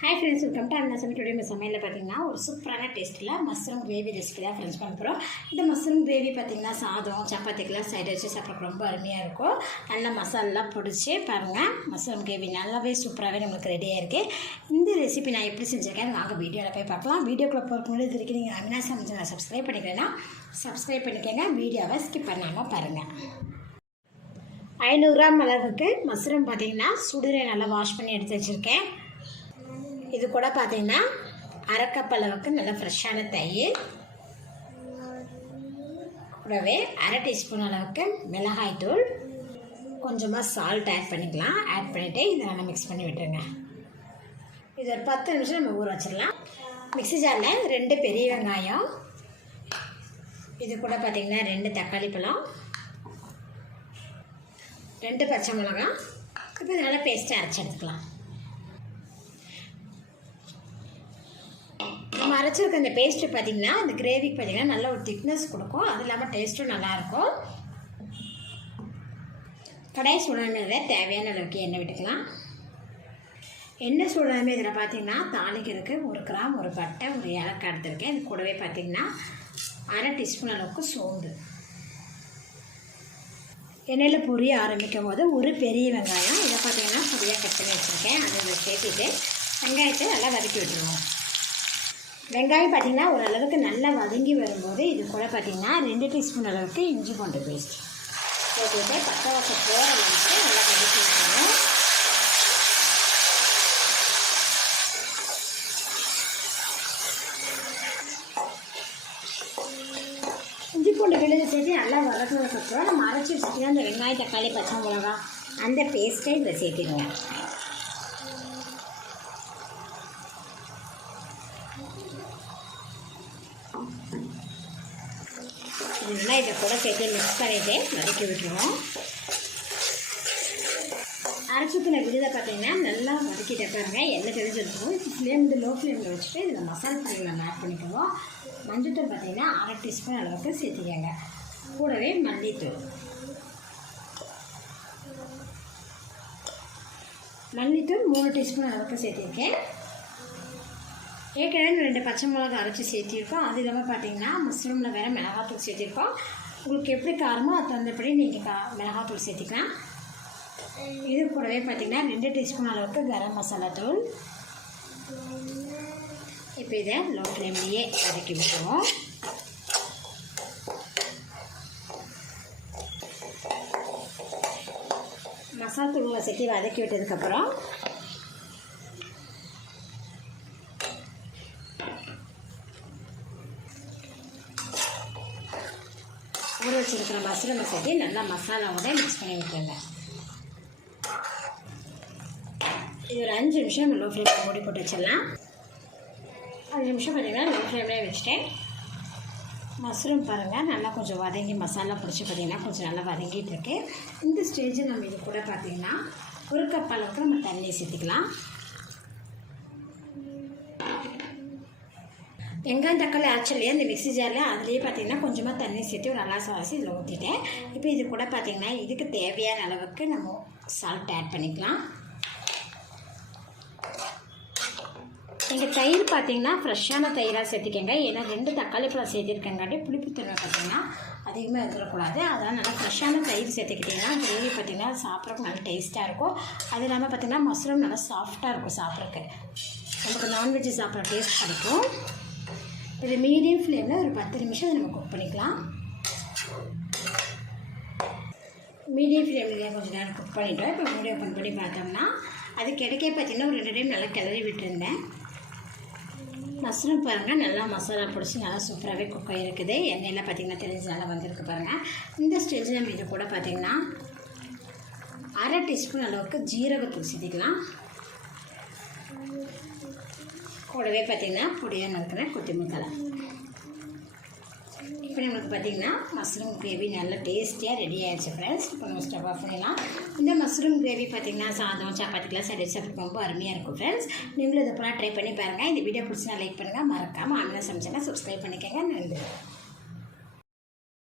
Hi friends, welcome to Aamina today சமையல்ல பாத்தீங்கன்னா ஒரு சூப்பரான டேஸ்ட்ல மஷ்ரூம் கிரேவி ரெசிபி தான் ஃப்ரெண்ட்ஸ் பண்ண போறோம். இந்த மஷ்ரூம் கிரேவி பாத்தீங்கன்னா சாதம் சப்பாத்திக்குலாம் சைடு வச்சு சாப்பிட ரொம்ப அருமையா இருக்கும். நல்ல மசாலா பொடிச்சு பாருங்க. மஷ்ரூம் கிரேவி நல்லாவே சூப்பராவே நமக்கு ரெடியா இருக்கு. இந்த ரெசிபி நான் எப்படி செஞ்சிருக்கேன் வாங்க வீடியோல போய் பார்க்கலாம். வீடியோக்குள்ள போறதுக்கு முன்னாடி இதுக்கு நீங்க Aamina சமையல் சப்ஸ்கிரைப் பண்ணிக்கறேனா சப்ஸ்கிரைப் பண்ணிக்கங்க. வீடியோவை ஸ்கிப் பண்ணாம பாருங்க. 500 கிராம் அளவுக்கு மஷ்ரூம் பாத்தீங்கன்னா சுடுதண்ணில நல்லா வாஷ் பண்ணி எடுத்து வச்சிருக்கேன். இது கூட பார்த்தீங்கன்னா அரை கப் அளவுக்கு நல்ல ஃப்ரெஷ்ஷான தயிர், கூடவே அரை டீஸ்பூன் அளவுக்கு மிளகாய் தூள், கொஞ்சமாக சால்ட் ஆட் பண்ணிக்கலாம். ஆட் பண்ணிவிட்டு இதை நல்லா மிக்ஸ் பண்ணி விட்டுருங்க. இது ஒரு 10 நிமிஷம் நம்ம ஊற வச்சிடலாம். மிக்ஸி ஜாரில் 2 பெரிய வெங்காயம், இது கூட பார்த்திங்கன்னா 2 தக்காளி பழம், 2 பச்சை மிளகாய், இப்போ நல்லா பேஸ்ட்டாக அரைச்சி எடுத்துக்கலாம். நம்ம அரைச்சிருக்க இந்த பேஸ்ட்டு பார்த்திங்கன்னா இந்த கிரேவிக்கு பார்த்திங்கன்னா நல்ல ஒரு திக்னஸ் கொடுக்கும். அது இல்லாமல் டேஸ்ட்டும் நல்லாயிருக்கும். கடாய் சூடானதை தேவையான அளவுக்கு எண்ணெய் விட்டுக்கலாம். எண்ணெய் சூடானமே இதில் பார்த்திங்கன்னா தாளிக்கிறதுக்கு 1 கிராம், 1 பட்டை, 1 ஏலக்காய் எடுத்துருக்கேன். இது கூடவே பார்த்திங்கன்னா அரை டீஸ்பூன் அளவுக்கு சோம்பு. எண்ணெயில் பொரிய ஆரம்பிக்கும் போது ஒரு பெரிய வெங்காயம் இதை பார்த்திங்கன்னா பொடியாக கட் பண்ணி வச்சுருக்கேன். அதில் சேர்த்துட்டு வெங்காயத்தை நல்லா வதக்கி விட்டுருவோம். வெங்காயம் பார்த்திங்கன்னா ஓரளவுக்கு நல்லா வதங்கி வரும்போது இது கூட பார்த்திங்கன்னா 2 டீஸ்பூன் அளவுக்கு இஞ்சி பூண்டு பேஸ்ட் போட்டுவிட்டு பச்சை வாசம் போகிற அளவுக்கு நல்லா வதக்கி விட்டுருவோம். இஞ்சி பூண்டு விழுது சேர்த்து நல்லா வதக்கினதுக்கப்புறம் நம்ம அரைச்சி வச்சுக்கிட்டு அந்த வெங்காயம் தக்காளி பச்சை மிளகா அந்த பேஸ்ட்டை இதில் சேர்த்துடுங்க. நல்லா இதை கூட சேர்த்து மிக்ஸ் பண்ணிவிட்டு வதக்கி விட்டுருவோம். அரைச்சத்தில் விழுதை பார்த்தீங்கன்னா நல்லா வதக்கிட்ட பாருங்க. எண்ணெய் தெரிஞ்சிருக்கும். இப்போ ஃப்ளேம் லோ ஃப்ளேமில் வச்சுட்டு இதில் மசாலா பொருள் நம்ம ஆட் பண்ணிக்குவோம். மஞ்சள்தூள் பார்த்தீங்கன்னா அரை டீஸ்பூன் அளவுக்கு சேர்த்துக்கங்க. கூடவே மல்லித்தூள் 3 டீஸ்பூன் அளவுக்கு சேர்த்திருக்கேன். ஏற்கனவே 2 பச்சை மிளகா அரைச்சி சேர்த்திருக்கோம். அது இல்லாமல் பார்த்தீங்கன்னா மஷ்ரூமில் வேறு மிளகாத்தூள் சேர்த்திருக்கோம். உங்களுக்கு எப்படி காரமோ அது தகுந்தபடி நீங்கள் மிளகாத்தூள் சேர்த்திக்கலாம். இது கூடவே பார்த்திங்கன்னா 2 டீஸ்பூன் அளவுக்கு கரம் மசாலா தூள். இப்போ இதை லோ ஃப்ளேம்லேயே வதக்கி விட்டுருவோம். மசாலா தூளை சேர்த்து வதக்கி விட்டதுக்கப்புறம் ஊற வச்சுருக்கிற மஷ்ரூமை சேர்த்து நல்லா மசாலாவோட மிக்ஸ் பண்ணி விட்டுருங்க. இது ஒரு 5 நிமிஷம் லோ ஃப்ளேமில் மூடி போட்டு வச்சிடலாம். 5 நிமிஷம் பார்த்திங்கன்னா லோ ஃப்ளேம்லேயே வச்சுட்டேன். மஷ்ரூம் பாருங்கள் நல்லா கொஞ்சம் வதங்கி மசாலா பிடிச்சி பார்த்திங்கன்னா கொஞ்சம் நல்லா வதங்கிட்டு இருக்கு. இந்த ஸ்டேஜில் நம்ம இது கூட பார்த்திங்கன்னா 1 கப் அளவுக்கு நம்ம தண்ணி சேர்த்துக்கலாம். வெங்காயம் தக்காளி அரைச்சலையே அந்த மிக்ஸி ஜாரில் அதுலேயே பார்த்திங்கன்னா கொஞ்சமாக தண்ணி சேர்த்து ஒரு நல்லா சாசி இதில் ஊற்றிட்டேன். இப்போ இது கூட பார்த்திங்கன்னா இதுக்கு தேவையான அளவுக்கு நம்ம சால்ட் ஆட் பண்ணிக்கலாம். நீங்கள் தயிர் பார்த்திங்கன்னா ஃப்ரெஷ்ஷான தயிராக சேர்த்துக்கங்க. ஏன்னா 2 தக்காளி பழம் சேர்த்துருக்கங்காட்டி புளிப்புத்தன்மை பார்த்திங்கன்னா அதிகமாக இருக்கக்கூடாது. அதனால் நல்லா ஃப்ரெஷ்ஷான தயிர் சேர்த்துக்கிட்டிங்கன்னா கிரேவி பார்த்திங்கன்னா சாப்பிட்றதுக்கு நல்லா டேஸ்ட்டாக இருக்கும். அது இல்லாமல் பார்த்திங்கன்னா மஷ்ரூம் நல்லா சாஃப்டாக இருக்கும். சாப்பிட்றதுக்கு நமக்கு நான்வெஜ் சாப்பிட்ற டேஸ்ட் கிடைக்கும். இது மீடியம் ஃப்ளேமில் ஒரு 10 நிமிஷம் நம்ம குக் பண்ணிக்கலாம். மீடியம் ஃப்ளேம்லேயே கொஞ்சம் நேரம் குக் பண்ணிவிட்டோம். இப்போ மூடி ஓப்பன் பண்ணி பார்த்தோம்னா அது கிடைக்க பார்த்திங்கன்னா ஒரு 2 டைம் நல்லா கிளறி விட்டுருந்தேன். மஷ்ரூம் பாருங்கள் நல்லா மசாலா பிடிச்சி நல்லா சூப்பராகவே குக் ஆகிருக்குது. எண்ணெயெல்லாம் பார்த்திங்கன்னா தெரிஞ்சு நல்லா வந்திருக்கு பாருங்கள். இந்த ஸ்டேஜில் நம்ம இது கூட பார்த்திங்கன்னா அரை டீஸ்பூன் அளவுக்கு ஜீரகத்தூள் சேர்த்திக்கலாம். கூடவே பார்த்திங்கன்னா பொடியாக நறுக்கிற கொத்தமல்லி தழை. இப்போ நம்மளுக்கு பார்த்திங்கன்னா மஷ்ரூம் கிரேவி நல்ல டேஸ்டியாக ரெடி ஆகிடுச்சு ஃப்ரெண்ட்ஸ். இப்போ நம்ம ஸ்டவ் ஆஃப் பண்ணிடலாம். இந்த மஷ்ரூம் கிரேவி பார்த்திங்கன்னா சாதம் சப்பாத்திக்கெலாம் சைடு சாப்பிட்டு ரொம்ப அருமையாக இருக்கும் ஃப்ரெண்ட்ஸ். நீங்களும் இதை போல ட்ரை பண்ணி பாருங்கள். இந்த வீடியோ பிடிச்சி லைக் பண்ணுங்கள். மறக்காமல் Aamina சமைச்சேன்னா சப்ஸ்கிரைப் பண்ணிக்கோங்க. நன்றி.